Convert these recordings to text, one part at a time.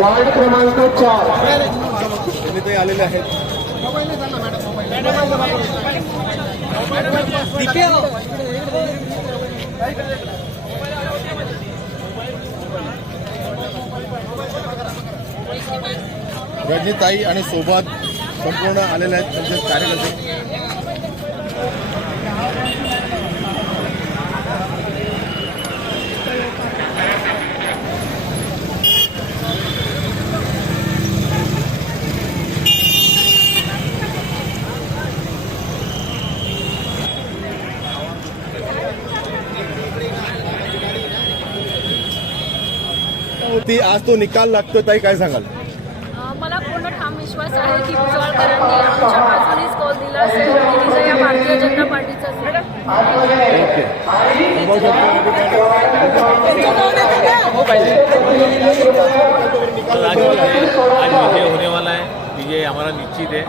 Ward क्रमांक 4 ते आलेले आहेत. रजनीताई आणि सोबत संपूर्ण आलेले आहेत त्यांचे कार्यकर्ते. ती आज तो निकाल लागतो, ताई काय सांगाल? मला पूर्ण ठाम विश्वास आहे की भुजबळकरांनी आमच्या बाजूनेच कौल दिला असेल की विजय या भारतीय जनता पार्टीचा असेल. आज विजय होने वाला है. विजय हमारा निश्चित है.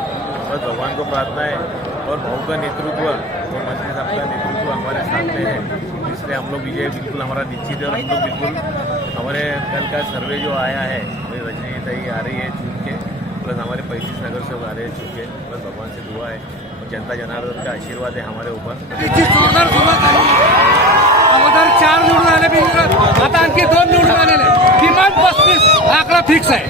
बस भगवान को प्रार्थना है और भाऊ का नेतृत्व और मंत्री साहब का नेतृत्व हमारे सामने है, इसलिए हम लोग विजय बिल्कुल हमारा निश्चित है. और हम लोग बिल्कुल हमारे कल का सर्वे जो आया है रजनीताई आ रही है चुन के, प्लस हमारे 35 नगर से आ रहे हैं चुन के, प्लस भगवान से दुआ है और जनता जनार्दन का आशीर्वाद है हमारे ऊपर. अगोदर 4 निवडून आले, आता आणखी 2 निवडून आलेले, किमान 35 आकडा फिक्स आहे.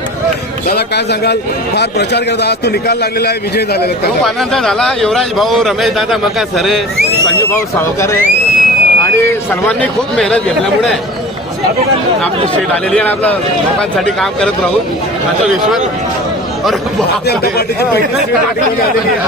त्याला काय सांगाल? फार प्रचार करता, आज तो निकाल लागलेला आहे, विजय झालेला आहे. खूप आनंद झाला. युवराज भाऊ, रमेश दादा मका सरे, संजू भाऊ सावकारे आणि सर्वांनी खूप मेहनत घेतल्यामुळे आमची सीट आलेली आहे. आपलं लोकांसाठी काम करत राहू असा विश्वास. भारतीय जनता पार्टीची पहिली सीट या ठिकाणी आलेली आहे.